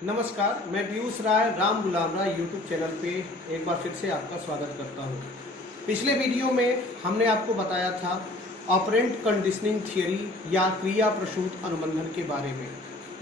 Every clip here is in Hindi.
नमस्कार, मैं पीयूष राय राम गुलाम राय यूट्यूब चैनल पे एक बार फिर से आपका स्वागत करता हूँ। पिछले वीडियो में हमने आपको बताया था ऑपरेंट कंडीशनिंग थियरी या क्रिया प्रसूत अनुबंधन के बारे में,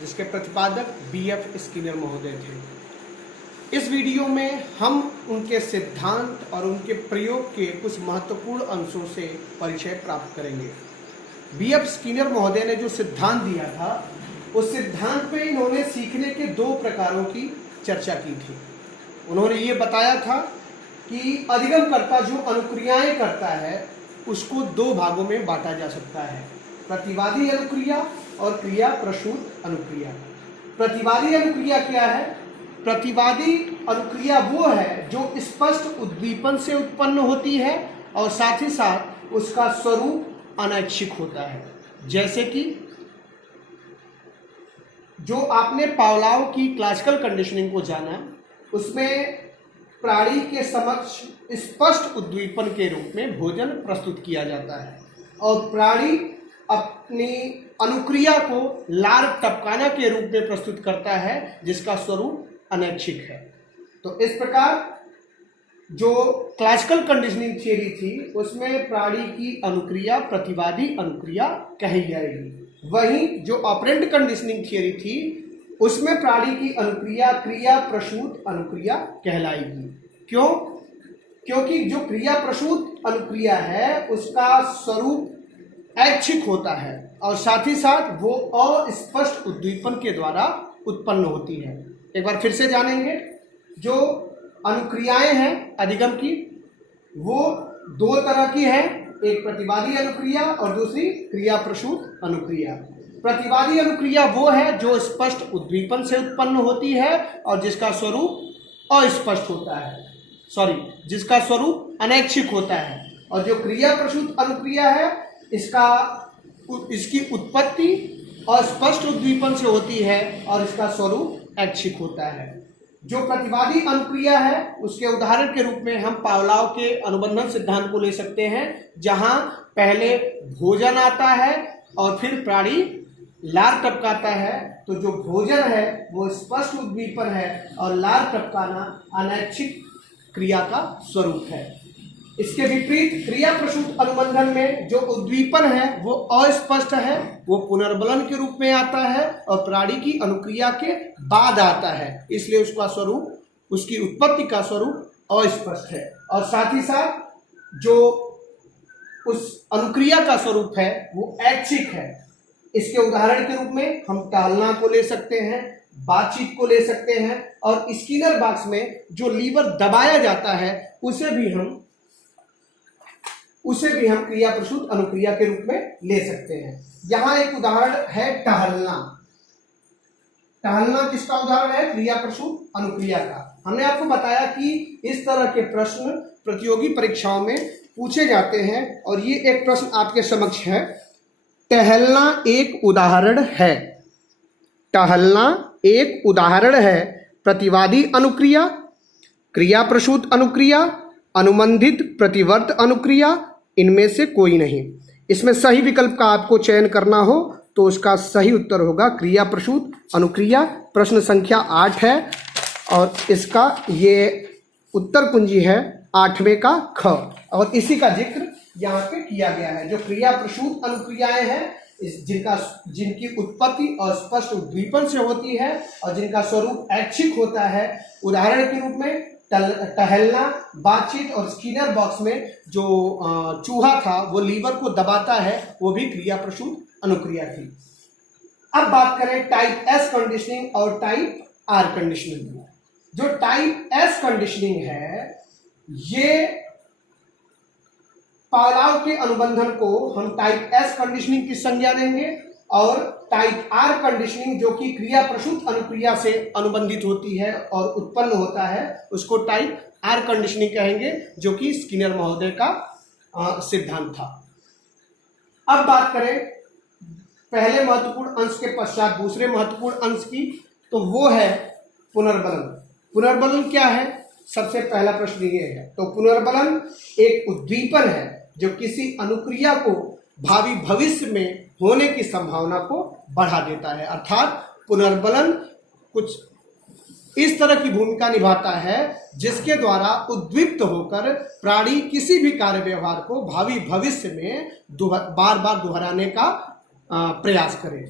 जिसके प्रतिपादक बीएफ स्किनर महोदय थे। इस वीडियो में हम उनके सिद्धांत और उनके प्रयोग के कुछ महत्वपूर्ण अंशों से परिचय प्राप्त करेंगे। बीएफ स्किनर महोदय ने जो सिद्धांत दिया था, उस सिद्धांत पे इन्होंने सीखने के दो प्रकारों की चर्चा की थी। उन्होंने ये बताया था कि अधिगमकर्ता जो अनुक्रियाएं करता है उसको दो भागों में बांटा जा सकता है, प्रतिवादी अनुक्रिया और क्रिया प्रसूत अनुक्रिया। प्रतिवादी अनुक्रिया क्या है? प्रतिवादी अनुक्रिया वो है जो स्पष्ट उद्दीपन से उत्पन्न होती है और साथ ही साथ उसका स्वरूप अनैच्छिक होता है। जैसे कि जो आपने पावलोव की क्लासिकल कंडीशनिंग को जाना, उसमें प्राणी के समक्ष स्पष्ट उद्दीपन के रूप में भोजन प्रस्तुत किया जाता है और प्राणी अपनी अनुक्रिया को लार टपकाना के रूप में प्रस्तुत करता है, जिसका स्वरूप अनैच्छिक है। तो इस प्रकार जो क्लासिकल कंडीशनिंग थियरी थी, उसमें प्राणी की अनुक्रिया प्रतिवादी अनुक्रिया कही जाएगी। वहीं जो ऑपरेंट कंडीशनिंग थियरी थी, उसमें प्राणी की अनुक्रिया क्रिया प्रसूत अनुक्रिया कहलाएगी। क्यों? क्योंकि जो क्रिया प्रसूत अनुक्रिया है उसका स्वरूप ऐच्छिक होता है और साथ ही साथ वो अस्पष्ट उद्दीपन के द्वारा उत्पन्न होती है। एक बार फिर से जानेंगे, जो अनुक्रियाएं हैं अधिगम की, वो दो तरह की है, एक प्रतिवादी अनुक्रिया और दूसरी क्रिया प्रसूत अनुक्रिया। प्रतिवादी अनुक्रिया वो है जो स्पष्ट उद्दीपन से उत्पन्न होती है और जिसका स्वरूप अस्पष्ट होता है, जिसका स्वरूप अनैच्छिक होता है। और जो क्रिया प्रसूत अनुक्रिया है, इसकी उत्पत्ति अस्पष्ट उद्दीपन से होती है और इसका स्वरूप ऐच्छिक होता है। जो प्रतिवादी अनुक्रिया है, उसके उदाहरण के रूप में हम पावलोव के अनुबंधन सिद्धांत को ले सकते हैं, जहां पहले भोजन आता है और फिर प्राणी लार टपकाता है। तो जो भोजन है वो स्पष्ट उद्दीपन है और लार टपकाना अनैच्छिक क्रिया का स्वरूप है। इसके विपरीत क्रिया प्रसूत अनुबंधन में जो उद्दीपन है वो अस्पष्ट है, वो पुनर्बलन के रूप में आता है और प्राणी की अनुक्रिया के बाद आता है, इसलिए उसका स्वरूप, उसकी उत्पत्ति का स्वरूप अस्पष्ट है। और साथ ही साथ जो उस अनुक्रिया का स्वरूप है वो ऐच्छिक है। इसके उदाहरण के रूप में हम टहलना को ले सकते हैं, बातचीत को ले सकते हैं और स्किनर बॉक्स में जो लीवर दबाया जाता है उसे भी हम क्रिया प्रसूत अनुक्रिया के रूप में ले सकते हैं। यहां एक उदाहरण है टहलना। टहलना किसका उदाहरण है? क्रिया प्रसूत अनुक्रिया का। हमने आपको बताया कि इस तरह के प्रश्न प्रतियोगी परीक्षाओं में पूछे जाते हैं और ये एक प्रश्न आपके समक्ष है। टहलना एक उदाहरण है। टहलना एक उदाहरण है प्रतिवादी अनुक्रिया, क्रिया प्रसूत अनुक्रिया, अनुबंधित प्रतिवर्त अनुक्रिया, इनमें से कोई नहीं। इसमें सही विकल्प का आपको चयन करना हो तो उसका सही उत्तर होगा क्रिया प्रसूत अनुक्रिया। प्रश्न संख्या 8 है और इसका ये उत्तर कुंजी है 8वें का ख, और इसी का जिक्र यहाँ पे किया गया है। जो क्रिया प्रसूत अनुक्रियाएं हैं, जिनकी उत्पत्ति अस्पष्ट उद्दीपन से होती है और जिनका स्वरूप ऐच्छिक होता है, उदाहरण के रूप में टहलना, बातचीत और स्किनर बॉक्स में जो चूहा था वो लीवर को दबाता है, वो भी क्रिया प्रसूत अनुक्रिया थी। अब बात करें टाइप एस कंडीशनिंग और टाइप आर कंडीशनिंग। जो टाइप एस कंडीशनिंग है, ये पावलोव के अनुबंधन को हम टाइप एस कंडीशनिंग की संज्ञा देंगे और टाइप आर कंडीशनिंग, जो कि क्रिया प्रसूत अनुक्रिया से अनुबंधित होती है और उत्पन्न होता है, उसको टाइप आर कंडीशनिंग कहेंगे, जो कि स्किनर महोदय का सिद्धांत था। अब बात करें पहले महत्वपूर्ण अंश के पश्चात दूसरे महत्वपूर्ण अंश की, तो वो है पुनर्बलन। पुनर्बलन क्या है? सबसे पहला प्रश्न ये है। तो पुनर्बलन एक उद्दीपन है जो किसी अनुक्रिया को भावी भविष्य में होने की संभावना को बढ़ा देता है। अर्थात पुनर्बलन कुछ इस तरह की भूमिका निभाता है जिसके द्वारा उद्दीप्त होकर प्राणी किसी भी कार्य व्यवहार को भावी भविष्य में बार बार दोहराने का प्रयास करे।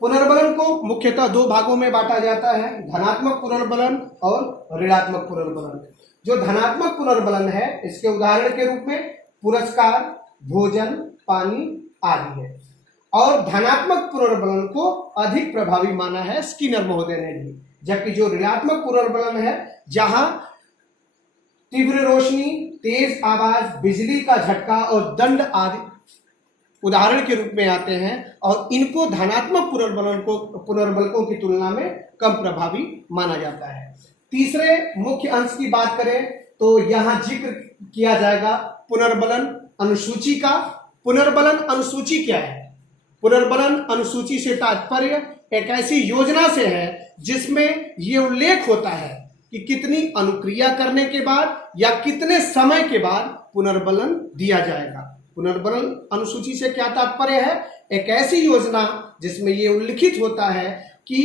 पुनर्बलन को मुख्यतः दो भागों में बांटा जाता है, धनात्मक पुनर्बलन और ऋणात्मक पुनर्बलन। जो धनात्मक पुनर्बलन है इसके उदाहरण के रूप में पुरस्कार, भोजन, पानी आदि है। और धनात्मक पुनर्बलन को अधिक प्रभावी माना है स्किनर महोदय ने भी, जबकि जो ऋणात्मक पुनर्बलन है जहां तीव्र रोशनी, तेज आवाज, बिजली का झटका और दंड आदि उदाहरण के रूप में आते हैं और इनको धनात्मक पुनर्बलकों की तुलना में कम प्रभावी माना जाता है। तीसरे मुख्य अंश की बात करें तो यहां जिक्र किया जाएगा पुनर्बलन अनुसूची का। पुनर्बलन अनुसूची क्या है? पुनर्बलन अनुसूची से तात्पर्य एक ऐसी योजना से है जिसमें यह उल्लेख होता है कि कितनी अनुक्रिया करने के बाद या कितने समय के बाद पुनर्बलन दिया जाएगा। पुनर्बलन अनुसूची से क्या तात्पर्य है? एक ऐसी योजना जिसमें यह उल्लिखित होता है कि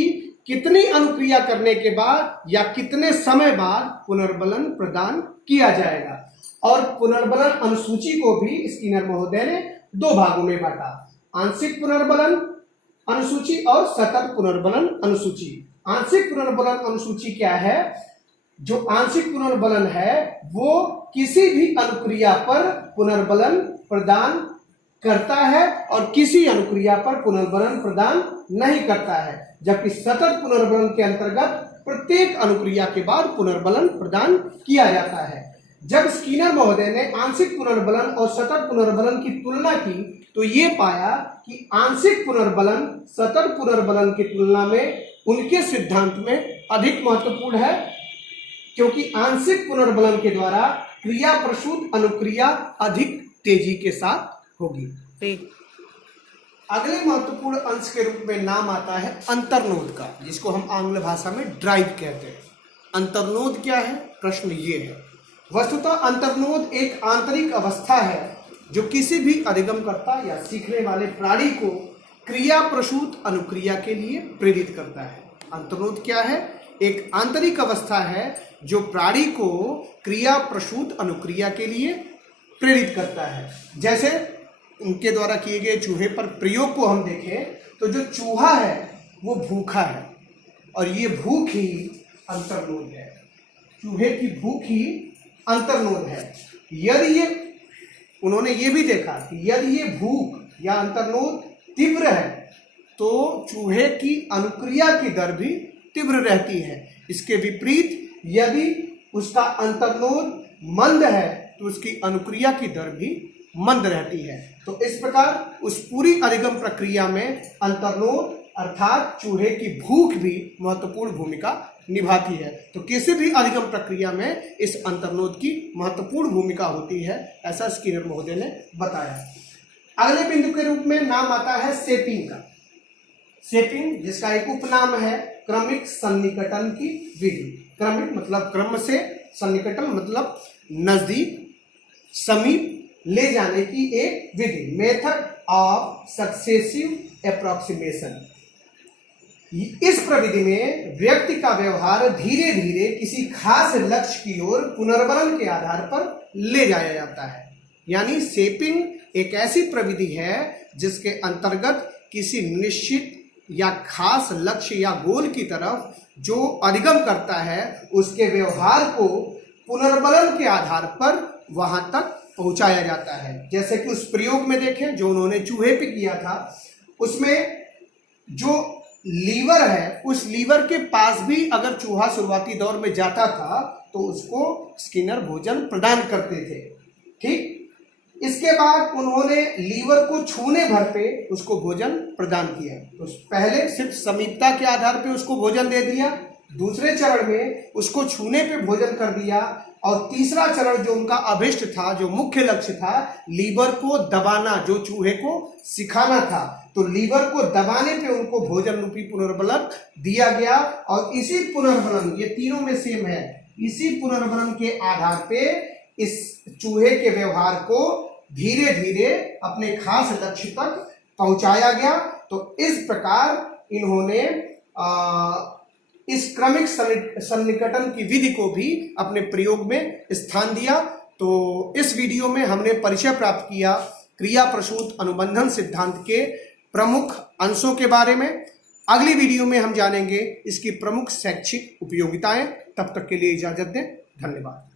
कितनी अनुक्रिया करने के बाद या कितने समय बाद पुनर्बलन प्रदान किया जाएगा। और पुनर्बलन अनुसूची को भी स्किनर महोदय ने दो भागों में बांटा, आंशिक पुनर्बलन अनुसूची और सतत पुनर्बलन अनुसूची। आंशिक पुनर्बलन अनुसूची क्या है? जो आंशिक पुनर्बलन है वो किसी भी अनुक्रिया पर पुनर्बलन प्रदान करता है और किसी अनुक्रिया पर पुनर्बलन प्रदान नहीं करता है, जबकि सतत पुनर्बलन के अंतर्गत प्रत्येक अनुक्रिया के बाद पुनर्बलन प्रदान किया जाता है। जब स्किनर महोदय ने आंशिक पुनर्बलन और सतत पुनर्बलन की तुलना की तो ये पाया कि आंशिक पुनर्बलन सतत पुनर्बलन की तुलना में उनके सिद्धांत में अधिक महत्वपूर्ण है, क्योंकि आंशिक पुनर्बलन के द्वारा क्रिया प्रसूत अनुक्रिया अधिक तेजी के साथ होगी। अगले महत्वपूर्ण अंश के रूप में नाम आता है अंतर्नोद का, जिसको हम आंग्ल भाषा में ड्राइव कहते हैं। अंतर्नोद क्या है? प्रश्न ये है। वस्तुतः अंतर्नोद एक आंतरिक अवस्था है जो किसी भी अधिगमकर्ता या सीखने वाले प्राणी को क्रिया प्रसूत अनुक्रिया के लिए प्रेरित करता है। अंतर्नोद क्या है? एक आंतरिक अवस्था है जो प्राणी को क्रिया प्रसूत अनुक्रिया के लिए प्रेरित करता है। जैसे उनके द्वारा किए गए चूहे पर प्रयोग को हम देखें तो जो चूहा है वो भूखा है और ये भूख ही अंतर्नोद है। चूहे की भूख ही अंतर्नोद है। यदि ये उन्होंने ये भी देखा कि यदि ये भूख या अंतर्नोद तीव्र है तो चूहे की अनुक्रिया की दर भी तीव्र रहती है। इसके विपरीत यदि उसका अंतर्नोद मंद है तो उसकी अनुक्रिया की दर भी मंद रहती है। तो इस प्रकार उस पूरी अधिगम प्रक्रिया में अंतर्नोद अर्थात चूहे की भूख भी महत्वपूर्ण भूमिका निभाती है। तो किसी भी अधिगम प्रक्रिया में इस अंतर्नोद की महत्वपूर्ण भूमिका होती है, ऐसा स्किनर महोदय ने बताया। अगले बिंदु के रूप में नाम आता है सेपिंग का। सेपिंग जिसका एक उपनाम है क्रमिक सन्निकटन की विधि। क्रमिक मतलब क्रम से, सन्निकटन मतलब नजदीक, समीप ले जाने की एक विधि, मेथड ऑफ सक्सेसिव अप्रोक्सीमेशन। इस प्रविधि में व्यक्ति का व्यवहार धीरे धीरे किसी खास लक्ष्य की ओर पुनर्बलन के आधार पर ले जाया जाता है। यानी सेपिंग एक ऐसी प्रविधि है जिसके अंतर्गत किसी निश्चित या खास लक्ष्य या गोल की तरफ जो अधिगम करता है उसके व्यवहार को पुनर्बलन के आधार पर वहां तक पहुंचाया जाता है। जैसे कि उस प्रयोग में देखें जो उन्होंने चूहे पे किया था, उसमें जो लीवर है उस लीवर के पास भी अगर चूहा शुरुआती दौर में जाता था तो उसको स्किनर भोजन प्रदान करते थे। ठीक, इसके बाद उन्होंने लीवर को छूने भर पे उसको भोजन प्रदान किया। तो पहले सिर्फ समीपता के आधार पे उसको भोजन दे दिया, दूसरे चरण में उसको छूने पे भोजन कर दिया, और तीसरा चरण जो उनका अभिष्ट था, जो मुख्य लक्ष्य था, लीवर को दबाना, जो चूहे को सिखाना था, तो लीवर को दबाने पे उनको भोजन रूपी पुनर्बलन दिया गया। और इसी पुनर्बलन, ये तीनों में सेम है, इसी पुनर्बलन के आधार पे इस चूहे के व्यवहार को धीरे धीरे अपने खास लक्ष्य तक पहुंचाया गया। तो इस प्रकार इन्होंने इस क्रमिक सन्निकटन की विधि को भी अपने प्रयोग में स्थान दिया। तो इस वीडियो में हमने परिचय प्राप्त किया क्रिया प्रसूत अनुबंधन सिद्धांत के प्रमुख अंशों के बारे में। अगली वीडियो में हम जानेंगे इसकी प्रमुख शैक्षिक उपयोगिताएं। तब तक के लिए इजाजत दें। धन्यवाद।